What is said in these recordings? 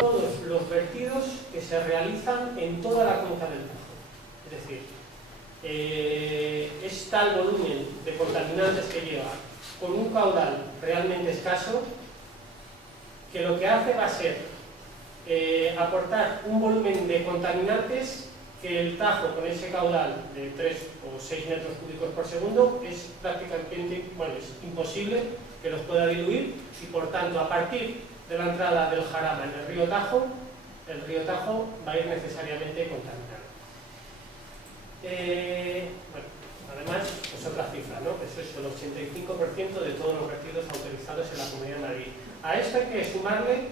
Todos los vertidos que se realizan en toda la cuenca del Tajo. Es decir, es tal volumen de contaminantes que lleva con un caudal realmente escaso que lo que hace va a ser aportar un volumen de contaminantes que el Tajo con ese caudal de 3 o 6 metros cúbicos por segundo es prácticamente, bueno, es imposible que los pueda diluir y por tanto a partir de la entrada del Jarama en el río Tajo va a ir necesariamente contaminado. Bueno, además, pues otra cifra, ¿no? Eso es el 85% de todos los vertidos autorizados en la Comunidad de Madrid. A esto hay que sumarle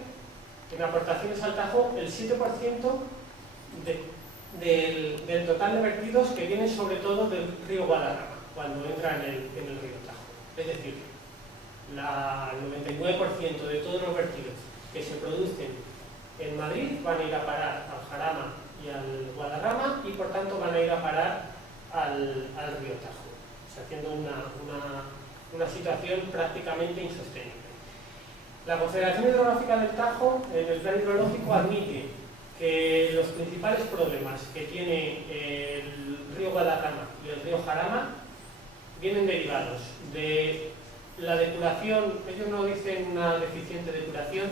en aportaciones al Tajo el 7% del total de vertidos que vienen sobre todo del río Guadarrama, cuando entra en el río Tajo. Es decir, el 99% de todos los vertidos que se producen en Madrid van a ir a parar al Jarama y al Guadarrama y por tanto van a ir a parar al río Tajo, o sea, haciendo una situación prácticamente insostenible. La Confederación Hidrográfica del Tajo, en el plan hidrológico, admite que los principales problemas que tiene el río Guadarrama y el río Jarama vienen derivados de la depuración. Ellos no dicen una deficiente depuración,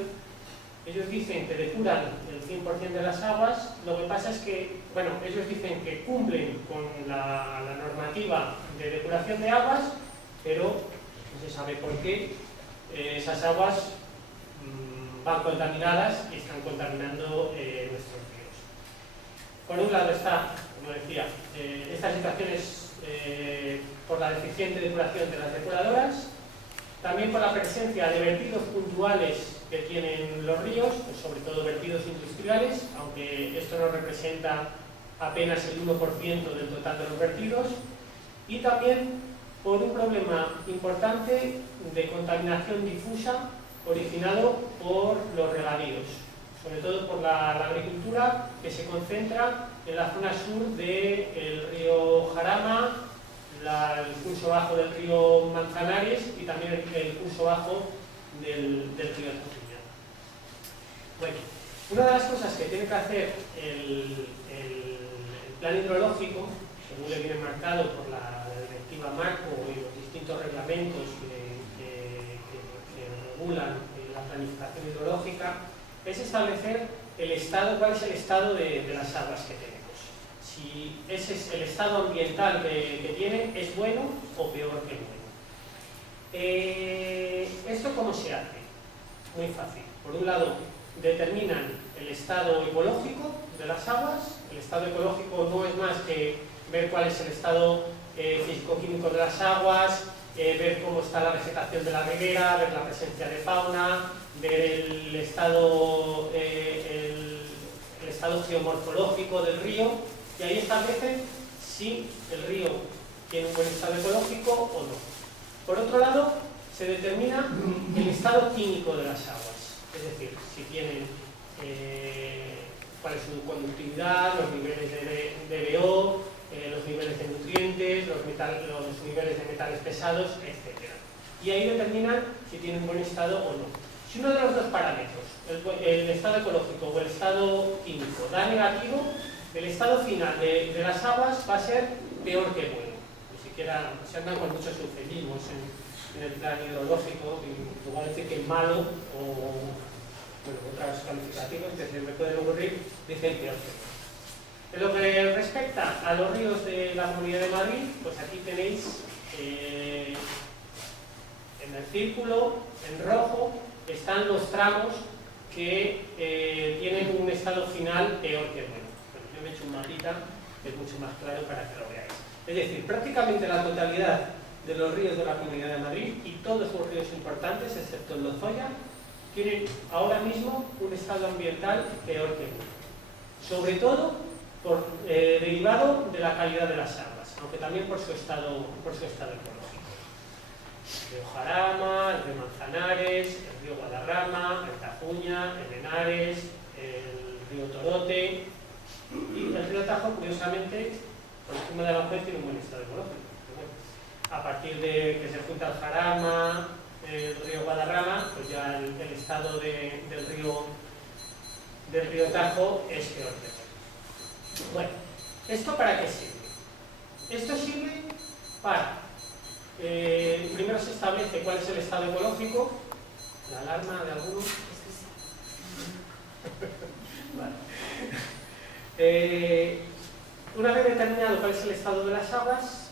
ellos dicen que depuran el 100% de las aguas. Lo que pasa es que, bueno, ellos dicen que cumplen con la normativa de depuración de aguas, pero no se sabe por qué esas aguas van contaminadas y están contaminando nuestros ríos. Por un lado está, como decía, esta situación es por la deficiente depuración de las depuradoras, también por la presencia de vertidos puntuales que tienen los ríos, pues sobre todo vertidos industriales, aunque esto no representa apenas el 1% del total de los vertidos, y también por un problema importante de contaminación difusa originado por los regadíos, sobre todo por la agricultura que se concentra en la zona sur del río Jarama, el curso bajo del río Manzanares y también el curso bajo del río Tajuña. Bueno, una de las cosas que tiene que hacer el plan hidrológico, según le viene marcado por la directiva marco y los distintos reglamentos que regulan la planificación hidrológica, es establecer el estado, cuál es el estado de las aguas que tenemos. Si ese es el estado ambiental que tienen, ¿es bueno o peor que bueno? ¿Esto cómo se hace? Muy fácil. Por un lado, determinan el estado ecológico de las aguas. El estado ecológico no es más que ver cuál es el estado físico-químico de las aguas, ver cómo está la vegetación de la ribera, ver la presencia de fauna, ver el estado geomorfológico del río, y ahí establecen si el río tiene un buen estado ecológico o no. Por otro lado, se determina el estado químico de las aguas, es decir, si tienen cuál es su conductividad, los niveles de BO, los niveles de nutrientes, los niveles de metales pesados, etc. Y ahí determinan si tienen un buen estado o no. Si uno de los dos parámetros, el estado ecológico o el estado químico, da negativo, el estado final de las aguas va a ser peor que bueno. Ni siquiera se andan con muchos eufemismos en el plan hidrológico, y igual decir que malo o bueno, otros calificativos que se me pueden ocurrir, dicen peor que bueno. En lo que respecta a los ríos de la Comunidad de Madrid, pues aquí tenéis en el círculo, en rojo, están los tramos que tienen un estado final peor que bueno. Bueno, yo me he hecho un mapita que es mucho más claro para que lo veáis. Es decir, prácticamente la totalidad de los ríos de la Comunidad de Madrid y todos los ríos importantes, excepto el Lozoya, tienen ahora mismo un estado ambiental peor que bueno. Sobre todo derivado de la calidad de las aguas, aunque también por su estado ecológico. El río Jarama, el río Manzanares, el río Guadarrama, el Tajuña, el Henares, el río Torote y el río Tajo, curiosamente, por encima de la fuente tiene un buen estado ecológico. Pero bueno, a partir de que se junta el Jarama, el río Guadarrama, pues ya el estado del río Tajo es peor que peor. Bueno, ¿esto para qué sirve? Esto sirve para, primero se establece cuál es el estado ecológico, la alarma de algunos. Vale. Una vez determinado cuál es el estado de las aguas,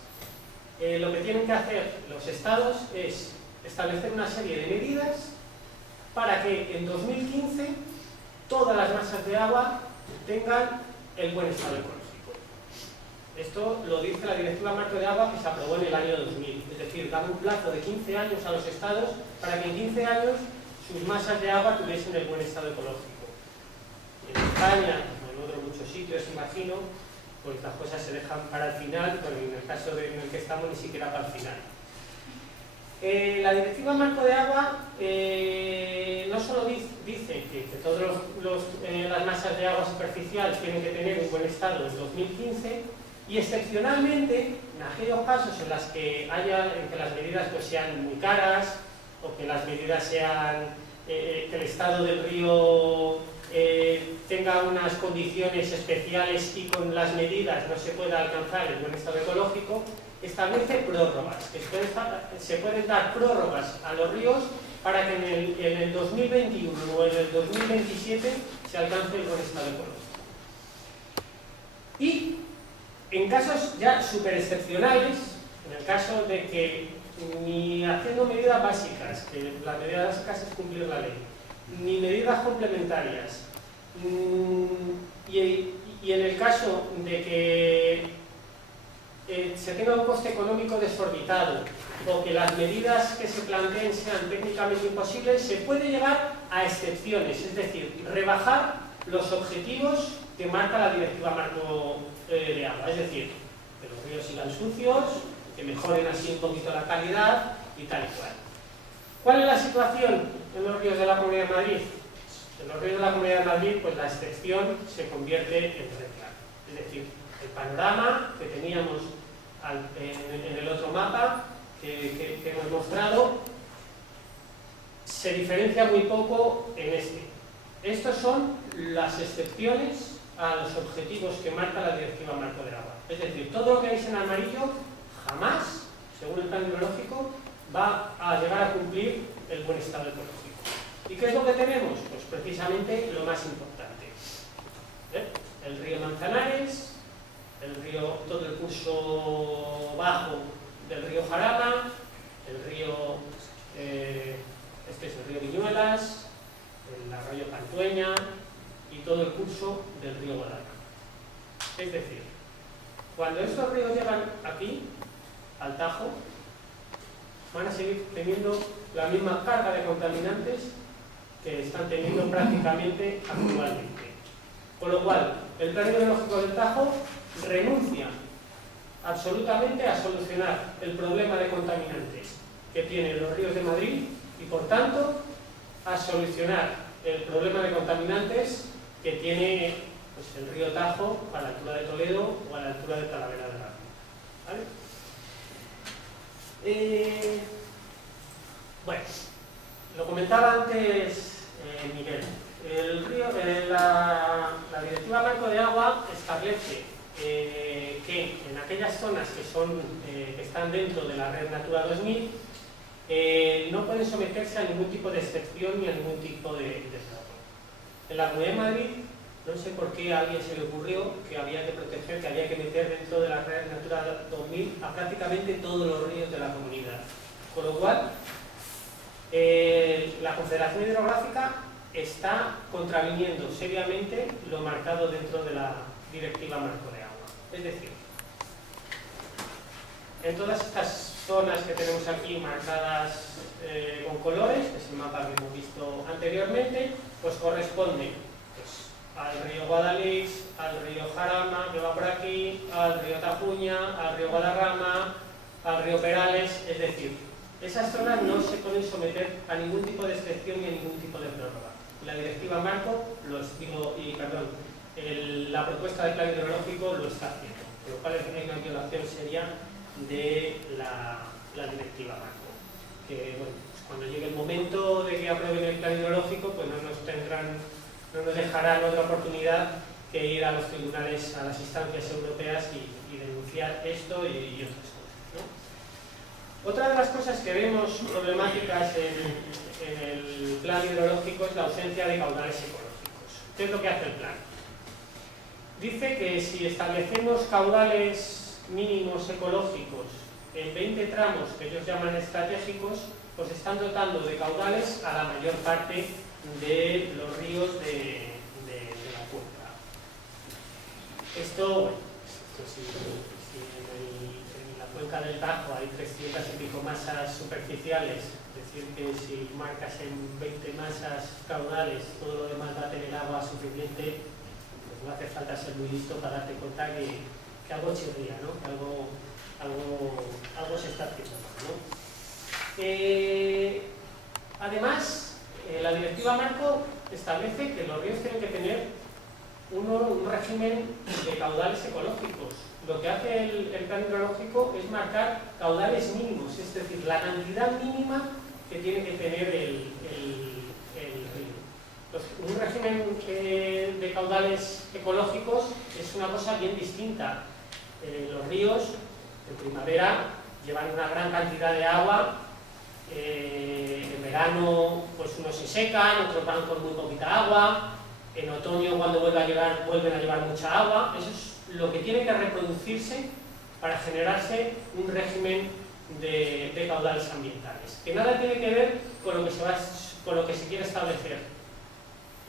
lo que tienen que hacer los estados es establecer una serie de medidas para que en 2015 todas las masas de agua tengan el buen estado ecológico. Esto lo dice la Directiva Marco de Agua, que se aprobó en el año 2000, es decir, da un plazo de 15 años a los estados para que en 15 años sus masas de agua tuviesen el buen estado ecológico. En España, como en otros muchos sitios, imagino, pues las cosas se dejan para el final, pero en el caso en el que estamos ni siquiera para el final. La Directiva Marco de Agua no solo dice que todas las masas de agua superficial tienen que tener un buen estado en 2015, y excepcionalmente, en aquellos casos en los que las medidas pues sean muy caras, o que las medidas sean que el estado del río tenga unas condiciones especiales y con las medidas no se pueda alcanzar el buen estado ecológico, establece prórrogas, que se pueden dar prórrogas a los ríos para que en el 2021 o en el 2027 se alcance el buen estado ecológico. Y en casos ya súper excepcionales, en el caso de que ni haciendo medidas básicas, que las medidas básicas es cumplir la ley, ni medidas complementarias, y en el caso de que se tenga un coste económico desorbitado o que las medidas que se planteen sean técnicamente imposibles, se puede llegar a excepciones, es decir, rebajar los objetivos que marca la Directiva Marco de Agua, es decir, que los ríos sigan sucios, que mejoren así un poquito la calidad y tal y cual. ¿Cuál es la situación en los ríos de la Comunidad de Madrid? En los ríos de la Comunidad de Madrid, pues la excepción se convierte en regla. Es decir, el panorama que teníamos en el otro mapa que hemos mostrado se diferencia muy poco en este. Estas son las excepciones a los objetivos que marca la Directiva Marco de Agua. Es decir, todo lo que veis en amarillo jamás, según el plan hidrológico, va a llegar a cumplir el buen estado ecológico. ¿Y qué es lo que tenemos? Pues precisamente lo más importante. El río Manzanares, todo el curso bajo del río Jarama, este es el río Viñuelas, el arroyo Pantueña y todo el curso del río Guadarrama. Es decir, cuando estos ríos llegan aquí, al Tajo, van a seguir teniendo la misma carga de contaminantes que están teniendo prácticamente actualmente. Con lo cual, el plan hidrológico del Tajo renuncia absolutamente a solucionar el problema de contaminantes que tienen los ríos de Madrid y, por tanto, a solucionar el problema de contaminantes que tiene pues, el río Tajo a la altura de Toledo o a la altura de Talavera de la Reina. ¿Vale? Bueno, lo comentaba antes Miguel. La Directiva Marco de Agua establece que en aquellas zonas que están dentro de la red Natura 2000 no pueden someterse a ningún tipo de excepción ni a ningún tipo de prórroga. En la Comunidad de Madrid, no sé por qué a alguien se le ocurrió que había que proteger, que había que meter dentro de la red Natura 2000 a prácticamente todos los ríos de la comunidad. Con lo cual, la Confederación Hidrográfica está contraviniendo seriamente lo marcado dentro de la Directiva Marco de Agua. Es decir, en todas estas zonas que tenemos aquí marcadas con colores, que es el mapa que hemos visto anteriormente, pues corresponde pues, al río Guadalix, al río Jarama, que va por aquí, al río Tajuña, al río Guadarrama, al río Perales, es decir, esas zonas no se pueden someter a ningún tipo de excepción ni a ningún tipo de prórroga. La Directiva Marco, la propuesta de plan hidrológico lo está haciendo, por lo cual hay una violación seria de la Directiva Marco, que bueno, pues cuando llegue el momento de que aprueben el plan hidrológico, pues no nos dejarán otra oportunidad que ir a los tribunales, a las instancias europeas y denunciar esto y otras cosas, ¿no? Otra de las cosas que vemos problemáticas en el plan hidrológico es la ausencia de caudales ecológicos. ¿Qué es lo que hace el plan? Dice que si establecemos caudales mínimos ecológicos en 20 tramos que ellos llaman estratégicos, pues están dotando de caudales a la mayor parte de los ríos de la cuenca. Esto, si en la cuenca del Tajo hay 300 y pico masas superficiales, es decir, que si marcas en 20 masas caudales, todo lo demás va a tener agua suficiente, pues no hace falta ser muy listo para darte cuenta que algo chirría, ¿no? Que algo se está haciendo mal, ¿no? Además, la directiva marco establece que los ríos tienen que tener un régimen de caudales ecológicos. Lo que hace el plan hidrológico es marcar caudales mínimos, es decir, la cantidad mínima que tiene que tener el río. Un régimen de caudales ecológicos es una cosa bien distinta. Los ríos en primavera llevan una gran cantidad de agua, en verano pues unos se secan, otros van con muy poquita agua, en otoño cuando vuelven a llevar mucha agua. Eso es lo que tiene que reproducirse para generarse un régimen de caudales ambientales, que nada tiene que ver con lo que se quiere establecer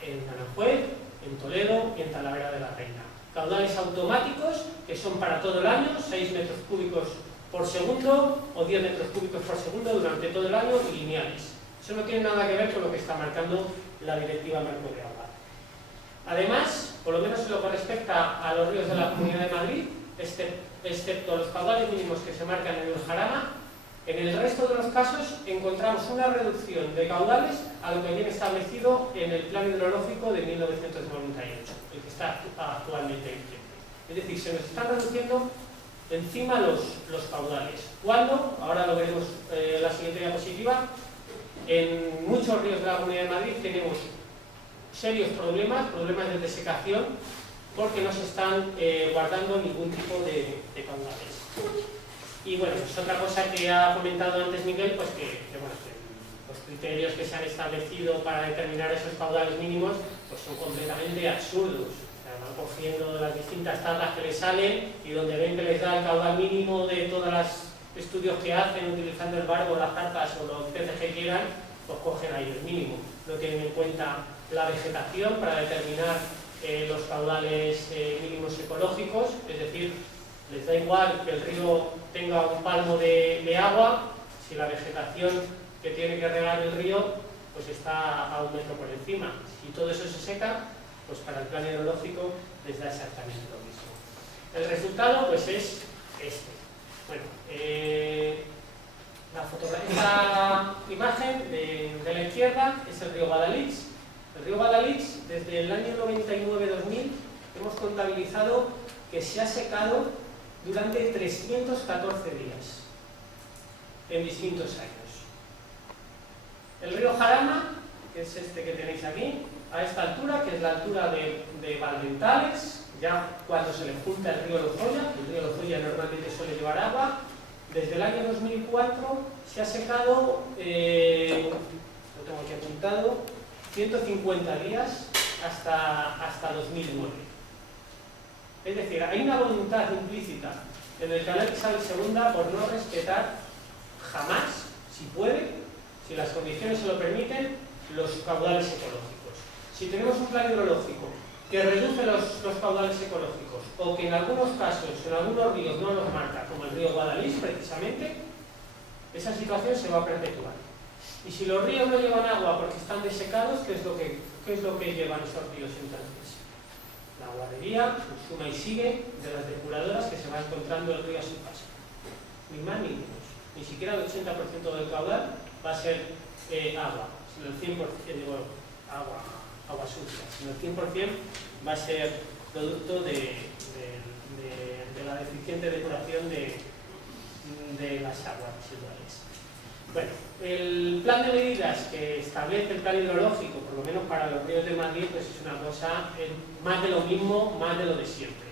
en Aranjuez, en Toledo y en Talavera de la Reina. Caudales automáticos que son para todo el año, 6 metros cúbicos por segundo o 10 metros cúbicos por segundo durante todo el año y lineales. Eso no tiene nada que ver con lo que está marcando la directiva marco de agua. Además, por lo menos en lo que respecta a los ríos de la Comunidad de Madrid, excepto los caudales mínimos que se marcan en el Jarama, en el resto de los casos encontramos una reducción de caudales a lo que viene establecido en el plan hidrológico de 1998, el que está actualmente vigente. Es decir, se nos están reduciendo encima los caudales. ¿Cuándo? Ahora lo veremos en la siguiente diapositiva. En muchos ríos de la Comunidad de Madrid tenemos serios problemas de desecación, porque no se están guardando ningún tipo de caudales. Y bueno, pues otra cosa que ha comentado antes Miguel, pues que los criterios que se han establecido para determinar esos caudales mínimos pues son completamente absurdos. Van cogiendo las distintas tablas que les salen y donde ven que les da el caudal mínimo de todos los estudios que hacen utilizando el barbo, las carpas o los peces que quieran, pues cogen ahí el mínimo. No tienen en cuenta la vegetación para determinar los caudales mínimos ecológicos, es decir, les da igual que el río tenga un palmo de agua si la vegetación que tiene que regar el río pues está a 1 metro por encima. Si todo eso se seca, pues para el plan hidrológico les da exactamente lo mismo. El resultado pues es este. Bueno, esta imagen de la izquierda es el río Guadalix. El río Guadalix, desde el año 99-2000, hemos contabilizado que se ha secado durante 314 días en distintos años. El río Jarama, que es este que tenéis aquí, a esta altura, que es la altura de Valventales, ya cuando se le junta el río Lozoya normalmente suele llevar agua, desde el año 2004 se ha secado, lo tengo aquí apuntado, 150 días hasta 2009. Es decir, hay una voluntad implícita en el canal Isabel II por no respetar jamás, si puede, si las condiciones se lo permiten, los caudales ecológicos. Si tenemos un plan hidrológico que reduce los caudales ecológicos o que en algunos casos, en algunos ríos no los marca, como el río Guadalix precisamente, esa situación se va a perpetuar. Y si los ríos no llevan agua porque están desecados, ¿qué es lo que llevan esos ríos entonces? La guardería, suma y sigue de las depuradoras que se va encontrando el río a su paso. Ni más ni menos. Ni siquiera el 80% del caudal va a ser agua, sino el 100%, agua sucia, sino el 100% va a ser producto de la deficiente depuración de las aguas residuales. Bueno, el plan de medidas que establece el plan hidrológico, por lo menos para los ríos de Madrid, pues es una cosa más de lo mismo, más de lo de siempre.